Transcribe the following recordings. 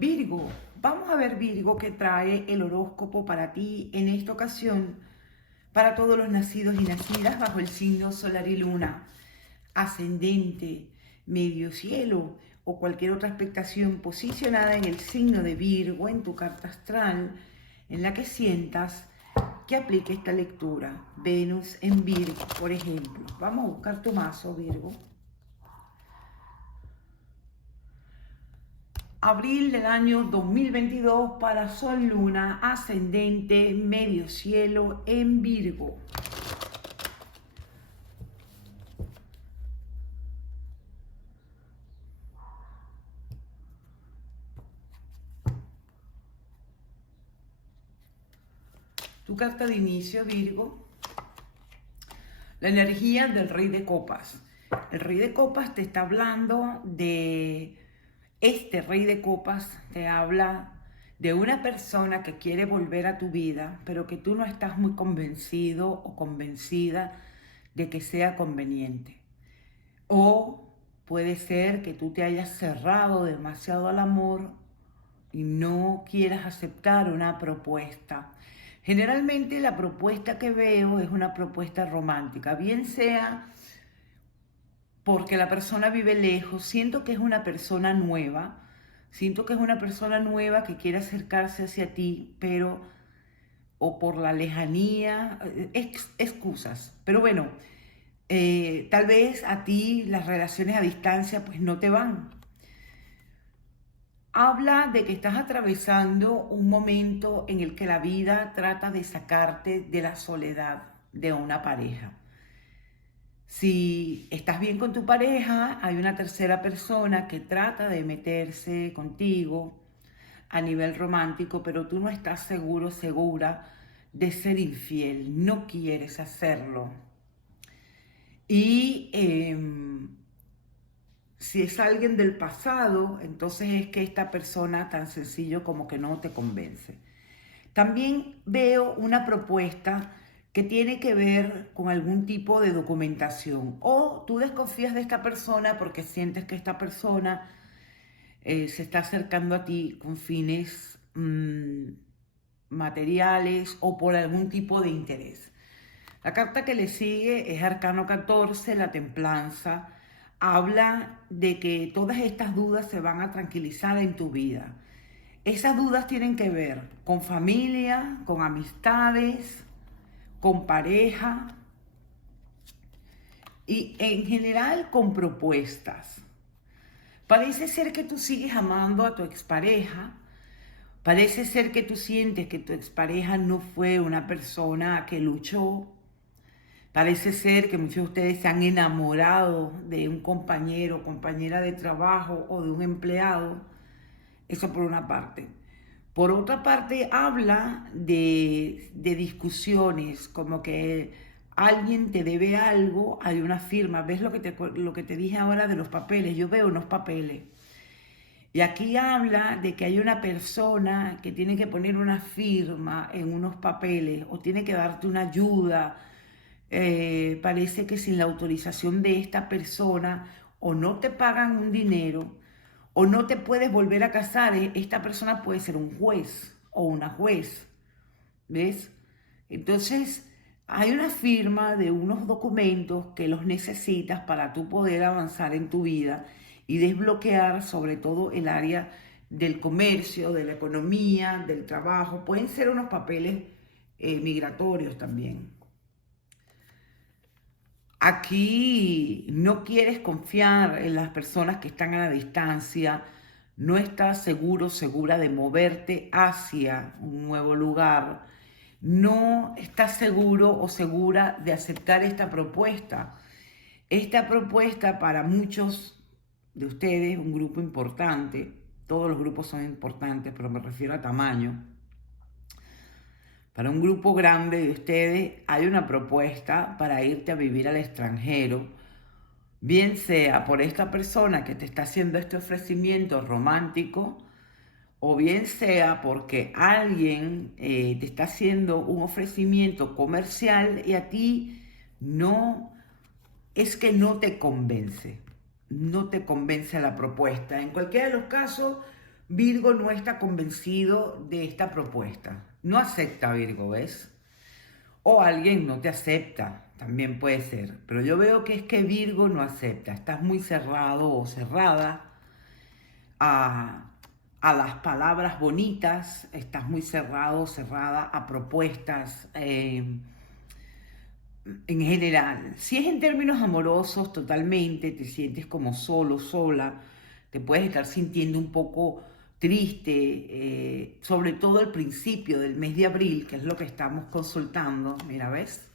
Virgo, vamos a ver Virgo qué trae el horóscopo para ti en esta ocasión, para todos los nacidos y nacidas bajo el signo solar y luna, ascendente, medio cielo o cualquier otra expectación posicionada en el signo de Virgo en tu carta astral, en la que sientas que aplique esta lectura. Venus en Virgo, por ejemplo. Vamos a buscar tu mazo, Virgo. Abril del año 2022 para Sol, Luna, ascendente, medio cielo en Virgo. Tu carta de inicio, Virgo. La energía del Rey de Copas. El Rey de Copas te está hablando de... Este Rey de Copas te habla de una persona que quiere volver a tu vida, pero que tú no estás muy convencido o convencida de que sea conveniente. O puede ser que tú te hayas cerrado demasiado al amor y no quieras aceptar una propuesta. Generalmente la propuesta que veo es una propuesta romántica, bien sea porque la persona vive lejos, siento que es una persona nueva, siento que es una persona nueva que quiere acercarse hacia ti, pero o por la lejanía, excusas. Pero bueno, tal vez a ti las relaciones a distancia pues no te van. Habla de que estás atravesando un momento en el que la vida trata de sacarte de la soledad de una pareja. Si estás bien con tu pareja, hay una tercera persona que trata de meterse contigo a nivel romántico, pero tú no estás seguro, segura de ser infiel, no quieres hacerlo. Y si es alguien del pasado, entonces es que esta persona tan sencillo como que no te convence. También veo una propuesta que tiene que ver con algún tipo de documentación. O tú desconfías de esta persona porque sientes que esta persona se está acercando a ti con fines materiales o por algún tipo de interés. La carta que le sigue es Arcano 14, la templanza. Habla de que todas estas dudas se van a tranquilizar en tu vida. Esas dudas tienen que ver con familia, con amistades, con pareja y en general con propuestas. Parece ser que tú sigues amando a tu expareja. Parece ser que tú sientes que tu expareja no fue una persona que luchó. Parece ser que muchos de ustedes se han enamorado de un compañero o compañera de trabajo o de un empleado. Eso por una parte. Por otra parte, habla de discusiones, como que alguien te debe algo, hay una firma. ¿Ves lo que te dije ahora de los papeles? Yo veo unos papeles. Y aquí habla de que hay una persona que tiene que poner una firma en unos papeles o tiene que darte una ayuda. Parece que sin la autorización de esta persona o no te pagan un dinero o no te puedes volver a casar. Esta persona puede ser un juez o una juez, ¿ves? Entonces, hay una firma de unos documentos que los necesitas para tú poder avanzar en tu vida y desbloquear sobre todo el área del comercio, de la economía, del trabajo. Pueden ser unos papeles migratorios también. Aquí no quieres confiar en las personas que están a la distancia, no estás seguro, segura de moverte hacia un nuevo lugar, no estás seguro o segura de aceptar esta propuesta. Esta propuesta para muchos de ustedes, un grupo importante, todos los grupos son importantes, pero me refiero a tamaño. Para un grupo grande de ustedes hay una propuesta para irte a vivir al extranjero, bien sea por esta persona que te está haciendo este ofrecimiento romántico, o bien sea porque alguien te está haciendo un ofrecimiento comercial y a ti no, es que no te convence la propuesta. En cualquiera de los casos, Virgo no está convencido de esta propuesta. No acepta Virgo, ¿ves? O alguien no te acepta, también puede ser. Pero yo veo que es que Virgo no acepta. Estás muy cerrado o cerrada a, a las palabras bonitas. Estás muy cerrado o cerrada a propuestas en general. Si es en términos amorosos, totalmente, te sientes como solo, sola. Te puedes estar sintiendo un poco triste, sobre todo al principio del mes de abril, que es lo que estamos consultando. Mira, ¿ves?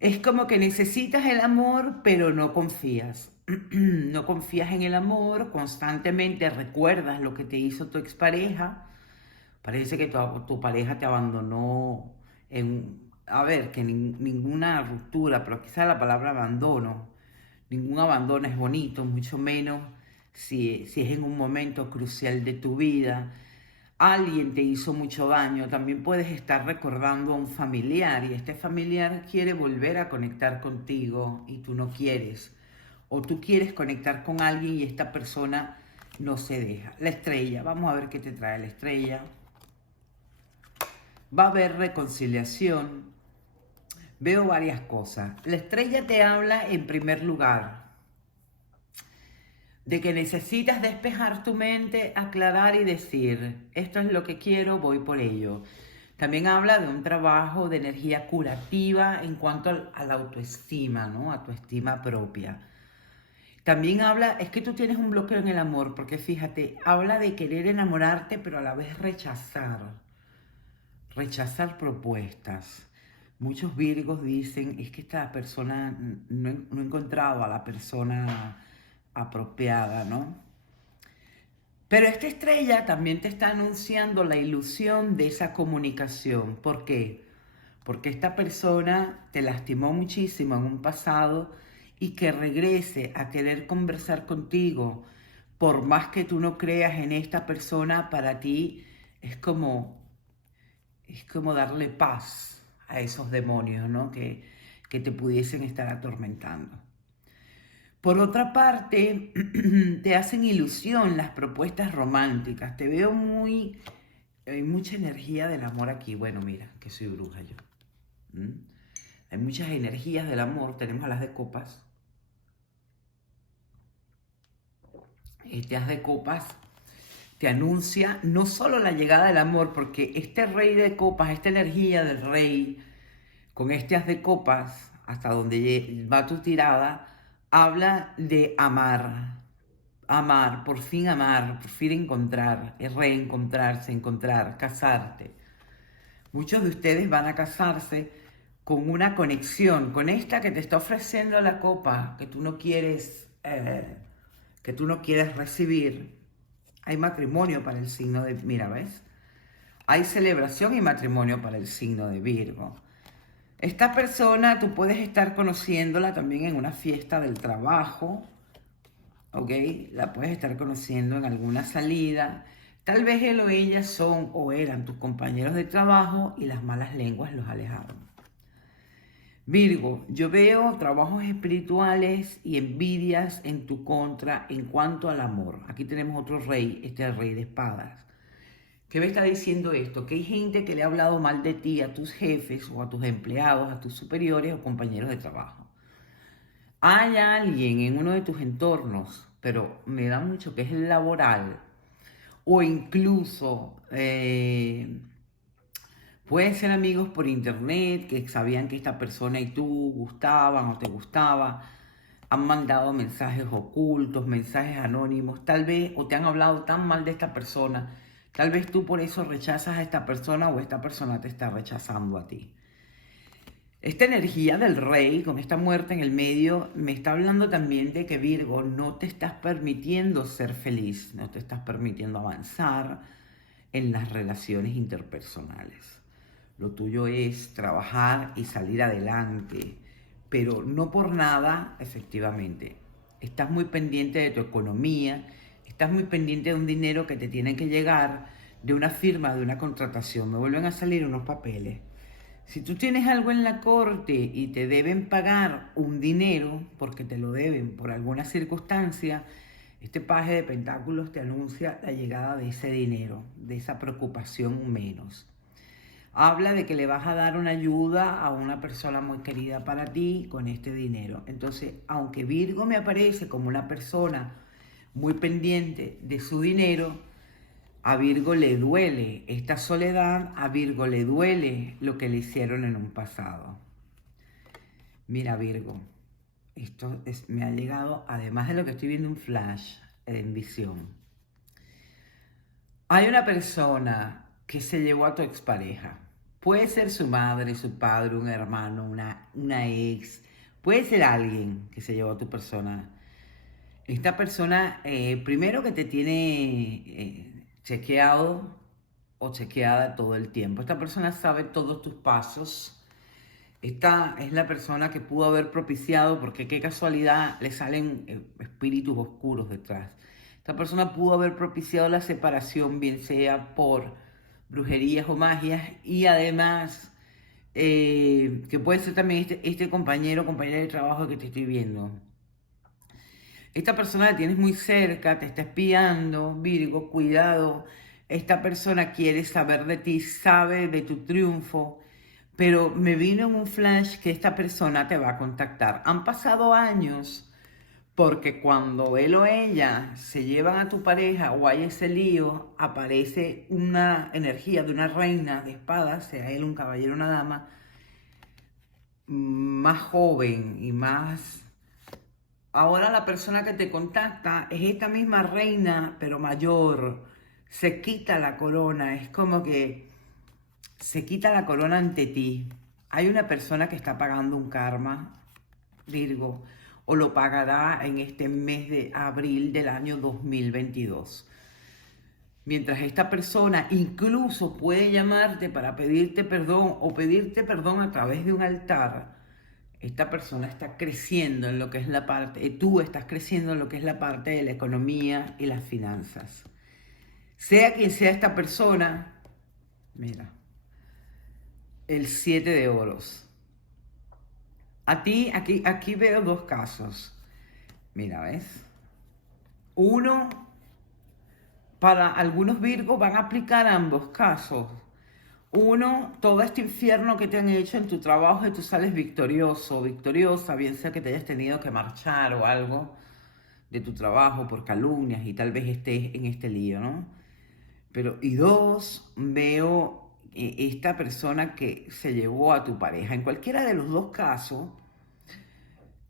Es como que necesitas el amor, pero no confías. No confías en el amor, constantemente recuerdas lo que te hizo tu expareja. Parece que tu pareja te abandonó a ver, que ninguna ruptura, pero quizá la palabra abandono, ningún abandono es bonito, mucho menos si es en un momento crucial de tu vida. Alguien te hizo mucho daño, también puedes estar recordando a un familiar y este familiar quiere volver a conectar contigo y tú no quieres. O tú quieres conectar con alguien y esta persona no se deja. La estrella, vamos a ver qué te trae la estrella. Va a haber reconciliación. Veo varias cosas. La estrella te habla en primer lugar de que necesitas despejar tu mente, aclarar y decir, esto es lo que quiero, voy por ello. También habla de un trabajo de energía curativa en cuanto a la autoestima, ¿no? A tu estima propia. También habla, es que tú tienes un bloqueo en el amor, porque fíjate, habla de querer enamorarte, pero a la vez rechazar propuestas. Muchos virgos dicen, es que esta persona no he encontrado a la persona apropiada, ¿no? Pero esta estrella también te está anunciando la ilusión de esa comunicación. ¿Por qué? Porque esta persona te lastimó muchísimo en un pasado y que regrese a querer conversar contigo, por más que tú no creas en esta persona, para ti es como darle paz a esos demonios, ¿no? Que te pudiesen estar atormentando. Por otra parte, te hacen ilusión las propuestas románticas. Te veo hay mucha energía del amor aquí. Bueno, mira, que soy bruja yo. ¿Mm? Hay muchas energías del amor. Tenemos a las de copas. Este as de copas te anuncia no solo la llegada del amor, porque este rey de copas, esta energía del rey, con este as de copas, hasta donde va tu tirada, habla de amar, por fin encontrar, reencontrarse, encontrar, casarte. Muchos de ustedes van a casarse con una conexión, con esta que te está ofreciendo la copa, que tú no quieres recibir. Hay matrimonio para el signo de, mira, ¿ves? Hay celebración y matrimonio para el signo de Virgo. Esta persona tú puedes estar conociéndola también en una fiesta del trabajo, ¿ok? La puedes estar conociendo en alguna salida. Tal vez él o ella son o eran tus compañeros de trabajo y las malas lenguas los alejaron. Virgo, yo veo trabajos espirituales y envidias en tu contra en cuanto al amor. Aquí tenemos otro rey, este es el rey de espadas. ¿Qué me está diciendo esto? Que hay gente que le ha hablado mal de ti a tus jefes o a tus empleados, a tus superiores o compañeros de trabajo. Hay alguien en uno de tus entornos, pero me da mucho que es el laboral, o incluso pueden ser amigos por internet que sabían que esta persona y tú gustaban o te gustaba, han mandado mensajes ocultos, mensajes anónimos, tal vez, o te han hablado tan mal de esta persona, tal vez tú por eso rechazas a esta persona o esta persona te está rechazando a ti. Esta energía del rey, con esta muerte en el medio, me está hablando también de que Virgo no te estás permitiendo ser feliz, no te estás permitiendo avanzar en las relaciones interpersonales. Lo tuyo es trabajar y salir adelante, pero no por nada, efectivamente. Estás muy pendiente de tu economía, estás muy pendiente de un dinero que te tiene que llegar, de una firma, de una contratación. Me vuelven a salir unos papeles. Si tú tienes algo en la corte y te deben pagar un dinero, porque te lo deben por alguna circunstancia, Este paje de pentáculos te anuncia la llegada de ese dinero, de esa preocupación menos. Habla de que le vas a dar una ayuda a una persona muy querida para ti con este dinero. Entonces, aunque Virgo me aparece como una persona muy pendiente de su dinero, a Virgo le duele esta soledad, a Virgo le duele lo que le hicieron en un pasado. Mira, Virgo, me ha llegado, además de lo que estoy viendo un flash en visión. Hay una persona que se llevó a tu expareja. Puede ser su madre, su padre, un hermano, una ex. Puede ser alguien que se llevó a tu persona. Esta persona, primero que te tiene chequeado o chequeada todo el tiempo. Esta persona sabe todos tus pasos. Esta es la persona que pudo haber propiciado, porque qué casualidad le salen espíritus oscuros detrás. Esta persona pudo haber propiciado la separación, bien sea por brujerías o magias, y además que puede ser también este compañero o compañera de trabajo que te estoy viendo. Esta persona la tienes muy cerca, te está espiando, Virgo, cuidado. Esta persona quiere saber de ti, sabe de tu triunfo, pero me vino en un flash que esta persona te va a contactar. Han pasado años porque cuando él o ella se llevan a tu pareja o hay ese lío, aparece una energía de una reina de espadas, sea él un caballero o una dama, más joven y más... Ahora la persona que te contacta es esta misma reina, pero mayor. Se quita la corona, es como que se quita la corona ante ti. Hay una persona que está pagando un karma, Virgo, o lo pagará en este mes de abril del año 2022. Mientras esta persona incluso puede llamarte para pedirte perdón o pedirte perdón a través de un altar, esta persona está creciendo en lo que es la parte, tú estás creciendo en lo que es la parte de la economía y las finanzas. Sea quien sea esta persona, mira, el 7 de oros. A ti, aquí veo dos casos. Mira, ¿ves? Uno, para algunos Virgos van a aplicar ambos casos. Uno, todo este infierno que te han hecho en tu trabajo y tú sales victorioso, victoriosa, bien sea que te hayas tenido que marchar o algo de tu trabajo por calumnias y tal vez estés en este lío, ¿no? Pero, y dos, veo esta persona que se llevó a tu pareja. En cualquiera de los dos casos,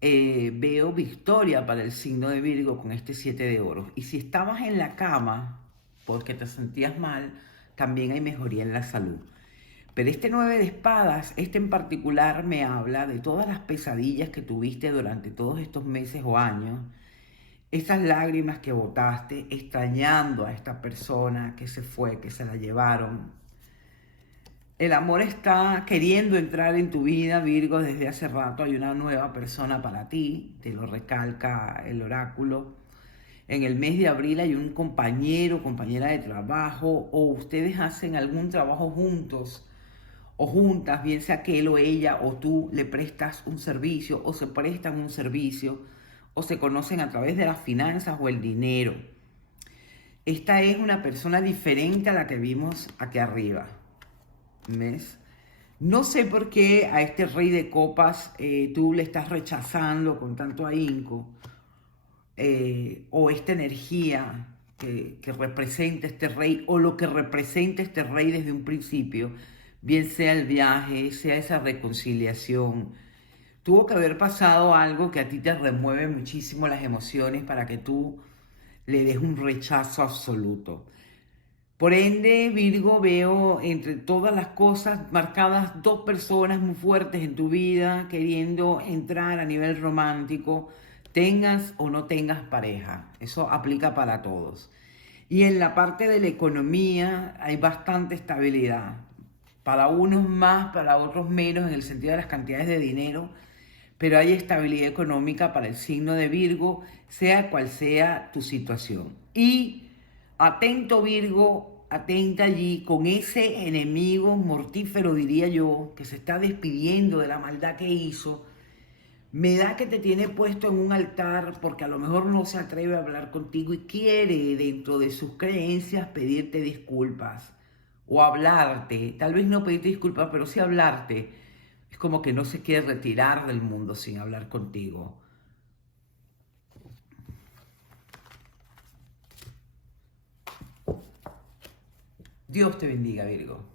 veo victoria para el signo de Virgo con este 7 de oros. Y si estabas en la cama porque te sentías mal, también hay mejoría en la salud. Pero este 9 de espadas, este en particular me habla de todas las pesadillas que tuviste durante todos estos meses o años, esas lágrimas que botaste extrañando a esta persona que se fue, que se la llevaron. El amor está queriendo entrar en tu vida, Virgo, desde hace rato. Hay una nueva persona para ti, te lo recalca el oráculo. En el mes de abril hay un compañero, compañera de trabajo, o ustedes hacen algún trabajo juntos o juntas, bien sea que él o ella o tú le prestas un servicio o se prestan un servicio o se conocen a través de las finanzas o el dinero. Esta es una persona diferente a la que vimos aquí arriba. ¿Ves? No sé por qué a este rey de copas tú le estás rechazando con tanto ahínco, o esta energía que representa este rey, o lo que representa este rey desde un principio, bien sea el viaje, sea esa reconciliación. Tuvo que haber pasado algo que a ti te remueve muchísimo las emociones para que tú le des un rechazo absoluto. Por ende, Virgo, veo entre todas las cosas marcadas dos personas muy fuertes en tu vida queriendo entrar a nivel romántico, tengas o no tengas pareja. Eso aplica para todos. Y en la parte de la economía hay bastante estabilidad. Para unos más, para otros menos, en el sentido de las cantidades de dinero, pero hay estabilidad económica para el signo de Virgo, sea cual sea tu situación. Y atento Virgo, atenta allí con ese enemigo mortífero, diría yo, que se está despidiendo de la maldad que hizo. Me da que te tiene puesto en un altar porque a lo mejor no se atreve a hablar contigo y quiere dentro de sus creencias pedirte disculpas o hablarte. Tal vez no pedirte disculpas, pero sí hablarte. Es como que no se quiere retirar del mundo sin hablar contigo. Dios te bendiga, Virgo.